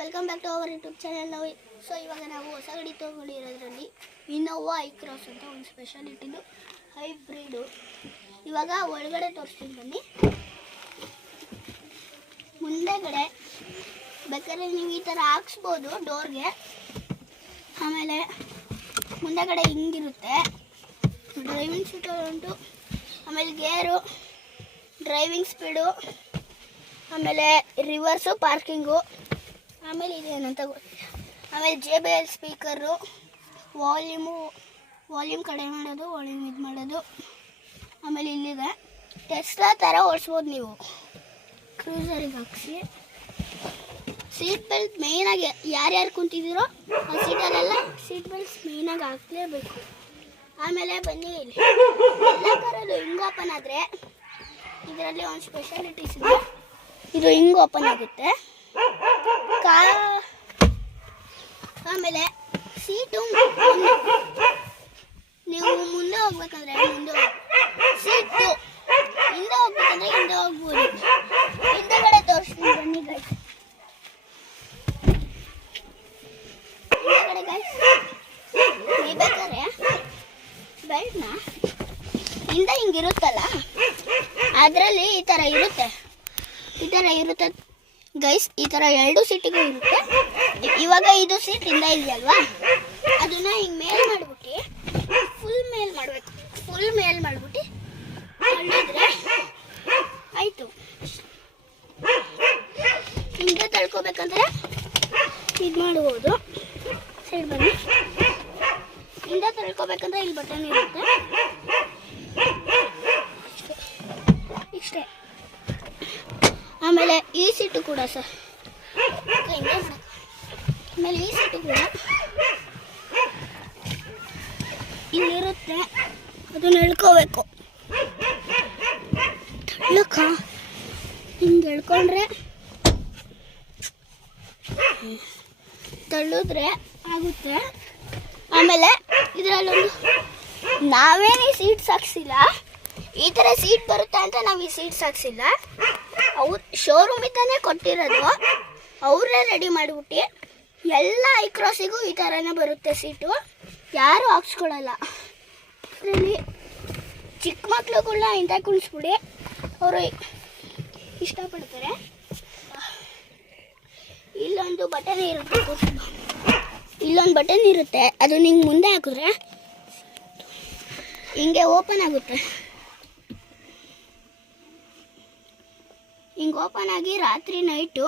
Welcome back to our YouTube channel. So ಇವಾಗ ನಾವು ಹೊಸ ಗಾಡಿ ತೊಗೊಂಡಿರೋದ್ರಲ್ಲಿ ಇನ್ನೋವಾ ಐಕ್ರಾಸ್ ಅಂತ ಒಂದು ಸ್ಪೆಷಾಲಿಟಿದು ಹೈಬ್ರಿಡು. ಇವಾಗ ಒಳಗಡೆ ತೋರಿಸ್ತೀನಿ ಬನ್ನಿ. ಮುಂದೆಗಡೆ ಬೇಕಾದ್ರೆ ನೀವು ಈ ಥರ ಹಾಕ್ಸ್ಬೋದು ಡೋರ್ಗೆ. ಆಮೇಲೆ ಮುಂದೆಗಡೆ ಹಿಂಗಿರುತ್ತೆ, ಡ್ರೈವಿಂಗ್ ಸೀಟ್ ಉಂಟು, ಆಮೇಲೆ ಗೇರು, ಡ್ರೈವಿಂಗ್ ಸ್ಪೀಡು, ಆಮೇಲೆ ರಿವರ್ಸು, ಪಾರ್ಕಿಂಗು, ಆಮೇಲೆ ಇದೇನಂತ ಗೊತ್ತಿಲ್ಲ. ಆಮೇಲೆ JBL ಸ್ಪೀಕರು, ವಾಲ್ಯೂಮ್ ಕಡಿಮೆ ಮಾಡೋದು, ವಾಲ್ಯೂಮ್ ಇದು ಮಾಡೋದು. ಆಮೇಲೆ ಇಲ್ಲಿದೆ ಟೆಸ್ಲಾ ಥರ ಓಡಿಸ್ಬೋದು ನೀವು ಕ್ರೂಸರಿಗೆ ಹಾಕಿಸಿ. ಸೀಟ್ ಬೆಲ್ಟ್ ಮೇಯ್ನಾಗಿ ಯಾರ್ಯಾರು ಕುಂತಿದ್ದೀರೋ ಆ ಸೀಟಲ್ಲೆಲ್ಲ ಸೀಟ್ ಬೆಲ್ಟ್ಸ್ ಮೇಯ್ನಾಗಿ ಹಾಕಲೇಬೇಕು. ಆಮೇಲೆ ಬನ್ನಿ, ಇಲ್ಲಿ ಎಲ್ಲ ಕಾರಲ್ಲೂ ಹಿಂಗೆ ಓಪನ್ ಆದರೆ ಇದರಲ್ಲಿ ಒಂದು ಸ್ಪೆಷಾಲಿಟೀಸ್ ಇದೆ. ಇದು ಹಿಂಗೆ ಓಪನ್ ಆಗುತ್ತೆ. ಆಮೇಲೆ ಸೀಟು ನೀವು ಮುಂದೆ ಹೋಗ್ಬೇಕಂದ್ರೆ ಮುಂದೆ ಸೀಟು, ಹಿಂದೆ ಹೋಗ್ಬೇಕಂದ್ರೆ ಹಿಂದೆ ಹೋಗ್ಬೋದು. ಹಿಂದೆಗಡೆ ತೋರಿಸ್ತೀನಿ ಬನ್ನಿ ಗೈಸ್. ಹಿಂದೆಗಡೆ ಗೈಸ್ ನೀವು ಬೇಕಾದ್ರೆ ಬೆಲ್ಟ್ನ ಹಿಂದೆ ಹಿಂಗಿರುತ್ತಲ್ಲ ಅದರಲ್ಲಿ ಈ ಥರ ಇರುತ್ತೆ ಗೈಸ್. ಈ ಥರ ಎರಡು ಸೀಟಿಗೂ ಇರುತ್ತೆ. ಇವಾಗ ಇದು ಸೀಟ್ ಹಿಂದೆ ಇದೆಯಲ್ವಾ, ಅದನ್ನ ಹಿಂಗೆ ಮೇಲ್ ಮಾಡಿಬಿಟ್ಟು ಫುಲ್ ಮೇಲ್ ಮಾಡಬೇಕು. ಫುಲ್ ಮೇಲ್ ಮಾಡಿಬಿಟ್ಟು ತಳ್ಳಿದ್ರೆ ಆಯಿತು. ಹಿಂದೆ ತಳ್ಕೊಬೇಕಂದ್ರೆ ಇದು ಮಾಡ್ಬೋದು. ಸೈಡ್ ಬನ್ನಿ. ಹಿಂದೆ ತಳ್ಕೊಬೇಕಂದ್ರೆ ಇಲ್ಲಿ ಬಟನ್ ಇರುತ್ತೆ, ಇಷ್ಟೇ. ಆಮೇಲೆ ಈ ಸೀಟು ಕೂಡ ಸರ್, ಆಮೇಲೆ ಈ ಸೀಟು ಕೂಡ ಇಲ್ಲಿರುತ್ತೆ, ಅದನ್ನ ಎಳ್ಕೋಬೇಕು. ಹಿಂಗೆ ಎಳ್ಕೊಂಡ್ರೆ ತಳ್ಳಿದ್ರೆ ಆಗುತ್ತೆ. ಆಮೇಲೆ ಇದರಲ್ಲೊಂದು ನಾವೇನು ಈ ಸೀಟ್ಸ್ ಹಾಕ್ಸಿಲ್ಲ, ಈ ಥರ ಸೀಟ್ ಬರುತ್ತೆ ಅಂತ ನಾವು ಈ ಸೀಟ್ಸ್ ಹಾಕ್ಸಿಲ್ಲ. ಅವ್ರು ಶೋರೂಮಿಂದನೇ ಕೊಟ್ಟಿರೋದು, ಅವರೇ ರೆಡಿ ಮಾಡಿಬಿಟ್ಟು. ಎಲ್ಲ ಐಕ್ರಾಸಿಗೂ ಈ ಥರನೇ ಬರುತ್ತೆ ಸೀಟು, ಯಾರೂ ಹಾಕ್ಸ್ಕೊಳ್ಳಲ್ಲ. ಅದರಲ್ಲಿ ಚಿಕ್ಕ ಮಕ್ಳುಗಳನ್ನ ಇಂಥ ಕುಣಿಸ್ಬಿಡಿ, ಅವರು ಇಷ್ಟಪಡ್ತಾರೆ. ಇಲ್ಲೊಂದು ಬಟನ್ ಇರುತ್ತೆ, ಅದು ನಿಂಗೆ ಮುಂದೆ ಹಾಕಿದ್ರೆ ಹಿಂಗೆ ಓಪನ್ ಆಗುತ್ತೆ. ಹಿಂಗೆ ಓಪನ್ ಆಗಿ ರಾತ್ರಿ ನೈಟು